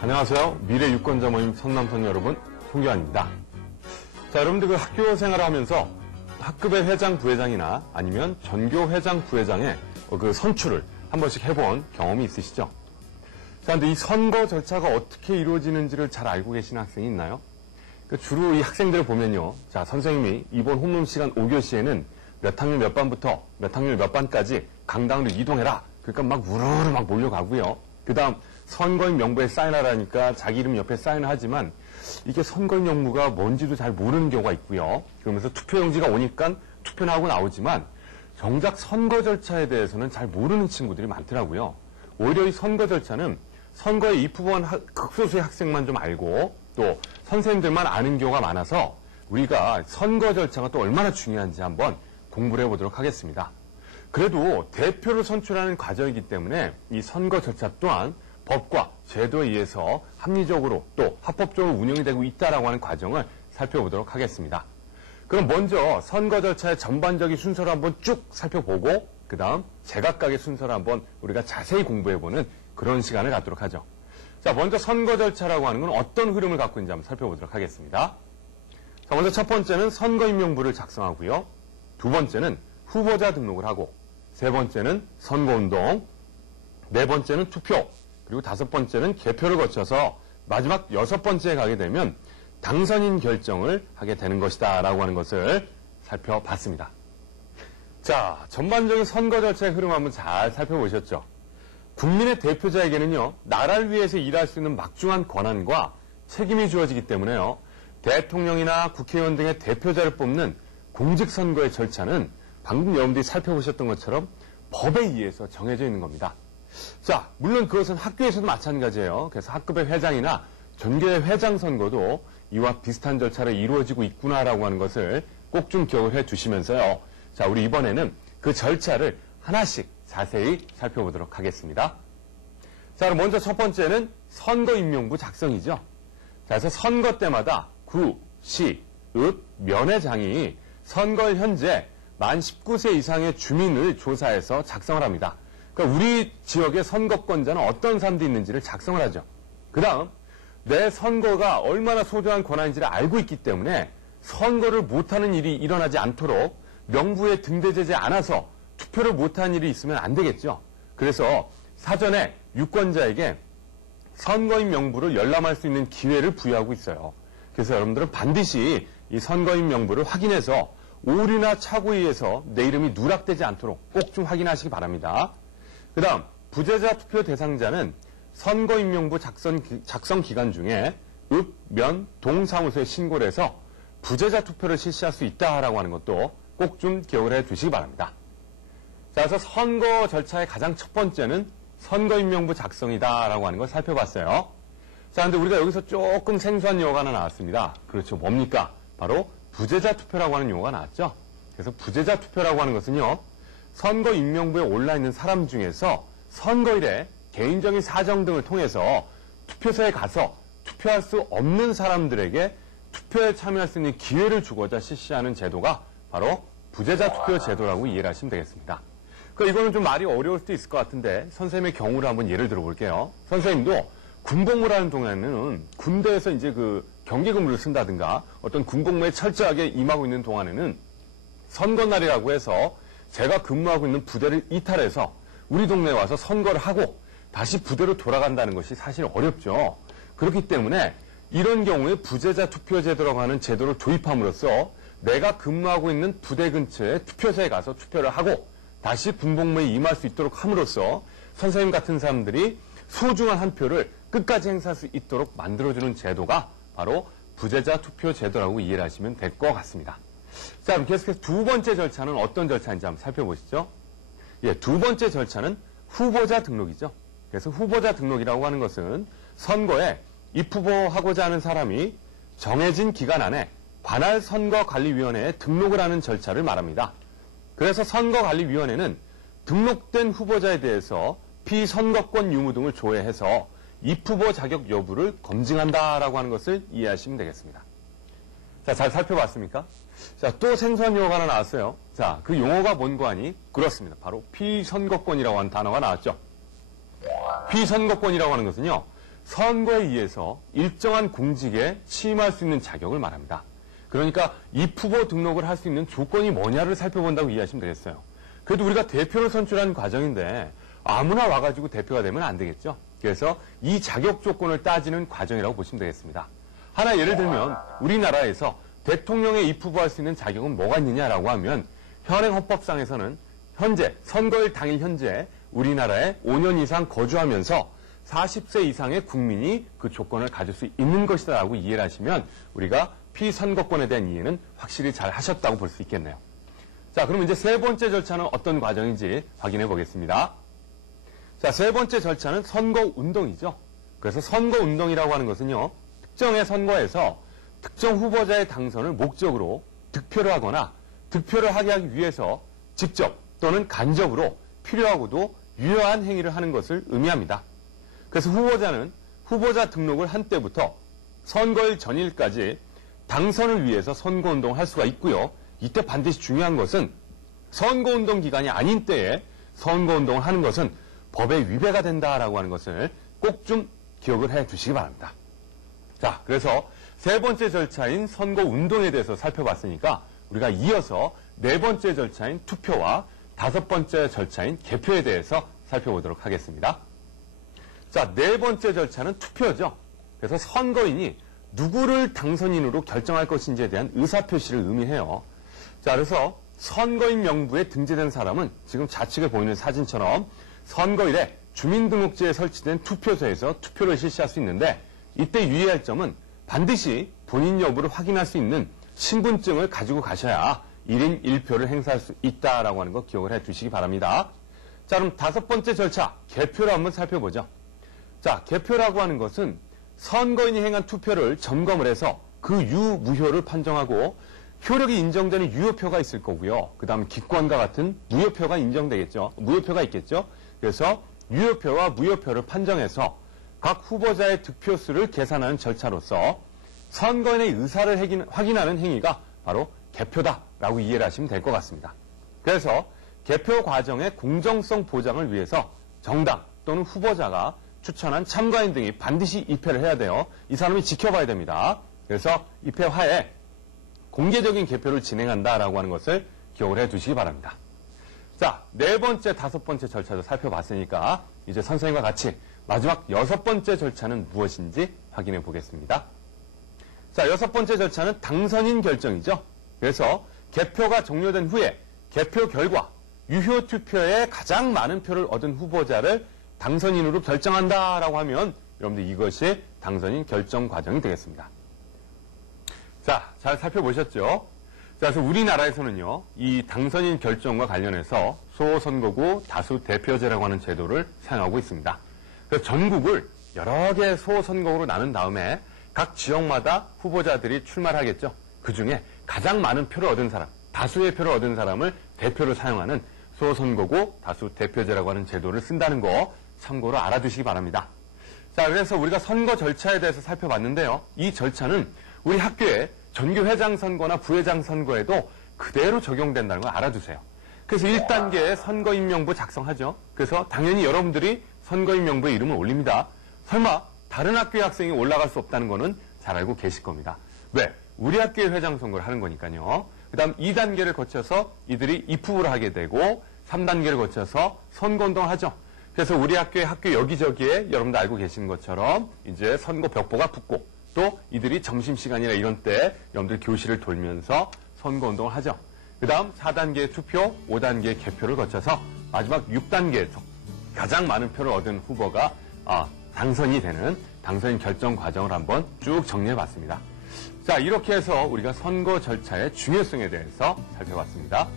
안녕하세요. 미래 유권자 모임 선남선 여러분, 송교환입니다. 자, 여러분들 그 학교 생활을 하면서 학급의 회장, 부회장이나 아니면 전교 회장, 부회장의 그 선출을 한 번씩 해본 경험이 있으시죠? 자, 근데 이 선거 절차가 어떻게 이루어지는지를 잘 알고 계시는 학생이 있나요? 주로 이 학생들을 보면요. 자, 선생님이 이번 홈룸 시간 5교시에는 몇 학년 몇 반부터 몇 학년 몇 반까지 강당으로 이동해라. 그러니까 막 우르르 막 몰려가고요. 그 다음 선거인 명부에 사인하라니까 자기 이름 옆에 사인을 하지만 이게 선거인 명부가 뭔지도 잘 모르는 경우가 있고요. 그러면서 투표용지가 오니까 투표는 하고 나오지만 정작 선거 절차에 대해서는 잘 모르는 친구들이 많더라고요. 오히려 이 선거 절차는 선거에 입후보한 극소수의 학생만 좀 알고 또 선생님들만 아는 경우가 많아서 우리가 선거 절차가 또 얼마나 중요한지 한번 공부를 해보도록 하겠습니다. 그래도 대표를 선출하는 과정이기 때문에 이 선거 절차 또한 법과 제도에 의해서 합리적으로 또 합법적으로 운영이 되고 있다라고 하는 과정을 살펴보도록 하겠습니다. 그럼 먼저 선거 절차의 전반적인 순서를 한번 쭉 살펴보고 그 다음 제각각의 순서를 한번 우리가 자세히 공부해보는 그런 시간을 갖도록 하죠. 자, 먼저 선거 절차라고 하는 건 어떤 흐름을 갖고 있는지 한번 살펴보도록 하겠습니다. 자, 먼저 첫 번째는 선거인명부를 작성하고요. 두 번째는 후보자 등록을 하고 세 번째는 선거운동, 네 번째는 투표, 그리고 다섯 번째는 개표를 거쳐서 마지막 여섯 번째에 가게 되면 당선인 결정을 하게 되는 것이다 라고 하는 것을 살펴봤습니다. 자, 전반적인 선거 절차의 흐름 한번 잘 살펴보셨죠? 국민의 대표자에게는요, 나라를 위해서 일할 수 있는 막중한 권한과 책임이 주어지기 때문에요, 대통령이나 국회의원 등의 대표자를 뽑는 공직선거의 절차는 방금 여러분들이 살펴보셨던 것처럼 법에 의해서 정해져 있는 겁니다. 자, 물론 그것은 학교에서도 마찬가지예요. 그래서 학급의 회장이나 전교의 회장 선거도 이와 비슷한 절차로 이루어지고 있구나라고 하는 것을 꼭 좀 기억을 해 두시면서요. 자, 우리 이번에는 그 절차를 하나씩 자세히 살펴보도록 하겠습니다. 자, 그럼 먼저 첫 번째는 선거임명부 작성이죠. 자, 그래서 선거 때마다 구, 시, 읍, 면회장이 선거일 현재 만 19세 이상의 주민을 조사해서 작성을 합니다. 그러니까 우리 지역의 선거권자는 어떤 사람들이 있는지를 작성을 하죠. 그 다음 내 선거가 얼마나 소중한 권한인지를 알고 있기 때문에 선거를 못하는 일이 일어나지 않도록 명부에 등재되지 않아서 투표를 못하는 일이 있으면 안 되겠죠. 그래서 사전에 유권자에게 선거인 명부를 열람할 수 있는 기회를 부여하고 있어요. 그래서 여러분들은 반드시 이 선거인 명부를 확인해서 오류나 착오에 의해서 내 이름이 누락되지 않도록 꼭 좀 확인하시기 바랍니다. 그 다음 부재자 투표 대상자는 선거임명부 작성 기간 중에 읍, 면, 동 사무소에 신고를 해서 부재자 투표를 실시할 수 있다라고 하는 것도 꼭 좀 기억을 해 두시기 바랍니다. 자, 그래서 선거 절차의 가장 첫 번째는 선거임명부 작성이다라고 하는 걸 살펴봤어요. 자, 근데 우리가 여기서 조금 생소한 용어가 하나 나왔습니다. 그렇죠. 뭡니까? 바로 부재자 투표라고 하는 용어가 나왔죠. 그래서 부재자 투표라고 하는 것은요, 선거임명부에 올라있는 사람 중에서 선거일에 개인적인 사정 등을 통해서 투표소에 가서 투표할 수 없는 사람들에게 투표에 참여할 수 있는 기회를 주고자 실시하는 제도가 바로 부재자 투표 제도라고 이해를 하시면 되겠습니다. 그러니까 이거는 좀 말이 어려울 수도 있을 것 같은데 선생님의 경우를 한번 예를 들어볼게요. 선생님도 군복무를 하는 동안에는 군대에서 이제 그 경계 근무를 쓴다든가 어떤 군복무에 철저하게 임하고 있는 동안에는 선거날이라고 해서 제가 근무하고 있는 부대를 이탈해서 우리 동네에 와서 선거를 하고 다시 부대로 돌아간다는 것이 사실 어렵죠. 그렇기 때문에 이런 경우에 부재자 투표 제도라고 하는 제도를 도입함으로써 내가 근무하고 있는 부대 근처에 투표소에 가서 투표를 하고 다시 군복무에 임할 수 있도록 함으로써 선생님 같은 사람들이 소중한 한 표를 끝까지 행사할 수 있도록 만들어주는 제도가 바로 부재자 투표 제도라고 이해를 하시면 될 것 같습니다. 자, 그럼 계속해서 두 번째 절차는 어떤 절차인지 한번 살펴보시죠. 예, 두 번째 절차는 후보자 등록이죠. 그래서 후보자 등록이라고 하는 것은 선거에 입후보하고자 하는 사람이 정해진 기간 안에 관할 선거관리위원회에 등록을 하는 절차를 말합니다. 그래서 선거관리위원회는 등록된 후보자에 대해서 피선거권 유무 등을 조회해서 입후보 자격 여부를 검증한다라고 하는 것을 이해하시면 되겠습니다. 자, 잘 살펴봤습니까? 자, 또 생소한 용어가 하나 나왔어요. 자, 그 용어가 뭔고 하니? 그렇습니다. 바로 피선거권이라고 하는 단어가 나왔죠. 피선거권이라고 하는 것은요, 선거에 의해서 일정한 공직에 취임할 수 있는 자격을 말합니다. 그러니까 입 후보 등록을 할 수 있는 조건이 뭐냐를 살펴본다고 이해하시면 되겠어요. 그래도 우리가 대표를 선출하는 과정인데 아무나 와가지고 대표가 되면 안 되겠죠. 그래서 이 자격 조건을 따지는 과정이라고 보시면 되겠습니다. 하나 예를 들면 우리나라에서 대통령에 입후보할 수 있는 자격은 뭐가 있느냐라고 하면 현행 헌법상에서는 현재 선거일 당일 현재 우리나라에 5년 이상 거주하면서 40세 이상의 국민이 그 조건을 가질 수 있는 것이다라고 이해를 하시면 우리가 피선거권에 대한 이해는 확실히 잘 하셨다고 볼 수 있겠네요. 자, 그럼 이제 세 번째 절차는 어떤 과정인지 확인해 보겠습니다. 자, 세 번째 절차는 선거운동이죠. 그래서 선거운동이라고 하는 것은요, 특정의 선거에서 특정 후보자의 당선을 목적으로 득표를 하거나 득표를 하게 하기 위해서 직접 또는 간접으로 필요하고도 유효한 행위를 하는 것을 의미합니다. 그래서 후보자는 후보자 등록을 한 때부터 선거일 전일까지 당선을 위해서 선거운동을 할 수가 있고요. 이때 반드시 중요한 것은 선거운동 기간이 아닌 때에 선거운동을 하는 것은 법에 위배가 된다라고 하는 것을 꼭 좀 기억을 해 두시기 바랍니다. 자, 그래서 세 번째 절차인 선거운동에 대해서 살펴봤으니까 우리가 이어서 네 번째 절차인 투표와 다섯 번째 절차인 개표에 대해서 살펴보도록 하겠습니다. 자, 네 번째 절차는 투표죠. 그래서 선거인이 누구를 당선인으로 결정할 것인지에 대한 의사표시를 의미해요. 자, 그래서 선거인 명부에 등재된 사람은 지금 좌측에 보이는 사진처럼 선거일에 주민등록지에 설치된 투표소에서 투표를 실시할 수 있는데 이때 유의할 점은 반드시 본인 여부를 확인할 수 있는 신분증을 가지고 가셔야 1인 1표를 행사할 수 있다라고 하는 거 기억을 해 두시기 바랍니다. 자, 그럼 다섯 번째 절차, 개표를 한번 살펴보죠. 자, 개표라고 하는 것은 선거인이 행한 투표를 점검을 해서 그 유무효를 판정하고 효력이 인정되는 유효표가 있을 거고요. 그 다음에 기권과 같은 무효표가 인정되겠죠. 무효표가 있겠죠. 그래서 유효표와 무효표를 판정해서 각 후보자의 득표수를 계산하는 절차로서 선거인의 의사를 확인하는 행위가 바로 개표다라고 이해를 하시면 될 것 같습니다. 그래서 개표 과정의 공정성 보장을 위해서 정당 또는 후보자가 추천한 참가인 등이 반드시 입회를 해야 돼요. 이 사람이 지켜봐야 됩니다. 그래서 입회 하에 공개적인 개표를 진행한다라고 하는 것을 기억을 해 두시기 바랍니다. 자, 네 번째, 다섯 번째 절차도 살펴봤으니까 이제 선생님과 같이 마지막 여섯 번째 절차는 무엇인지 확인해 보겠습니다. 자, 여섯 번째 절차는 당선인 결정이죠. 그래서 개표가 종료된 후에 개표 결과 유효 투표에 가장 많은 표를 얻은 후보자를 당선인으로 결정한다라고 하면 여러분들 이것이 당선인 결정 과정이 되겠습니다. 자, 잘 살펴보셨죠? 자, 그래서 우리나라에서는요, 이 당선인 결정과 관련해서 소선거구 다수 대표제라고 하는 제도를 사용하고 있습니다. 그래서 전국을 여러 개의 소선거구로 나눈 다음에 각 지역마다 후보자들이 출마를 하겠죠. 그 중에 가장 많은 표를 얻은 사람, 다수의 표를 얻은 사람을 대표로 사용하는 소선거구 다수 대표제라고 하는 제도를 쓴다는 거 참고로 알아두시기 바랍니다. 자, 그래서 우리가 선거 절차에 대해서 살펴봤는데요. 이 절차는 우리 학교에 전교회장 선거나 부회장 선거에도 그대로 적용된다는 걸 알아두세요. 그래서 1단계에 선거인 명부 작성하죠. 그래서 당연히 여러분들이 선거인 명부에 이름을 올립니다. 설마 다른 학교의 학생이 올라갈 수 없다는 거는 잘 알고 계실 겁니다. 왜? 우리 학교의 회장 선거를 하는 거니까요. 그 다음 2단계를 거쳐서 이들이 입후보를 하게 되고 3단계를 거쳐서 선거운동을 하죠. 그래서 우리 학교의 학교 여기저기에 여러분들 알고 계시는 것처럼 이제 선거 벽보가 붙고 또 이들이 점심시간이나 이런 때 여러분들 교실을 돌면서 선거운동을 하죠. 그 다음 4단계 투표, 5단계 개표를 거쳐서 마지막 6단계에서 가장 많은 표를 얻은 후보가 당선이 되는 당선인 결정 과정을 한번 쭉 정리해봤습니다. 자, 이렇게 해서 우리가 선거 절차의 중요성에 대해서 살펴봤습니다.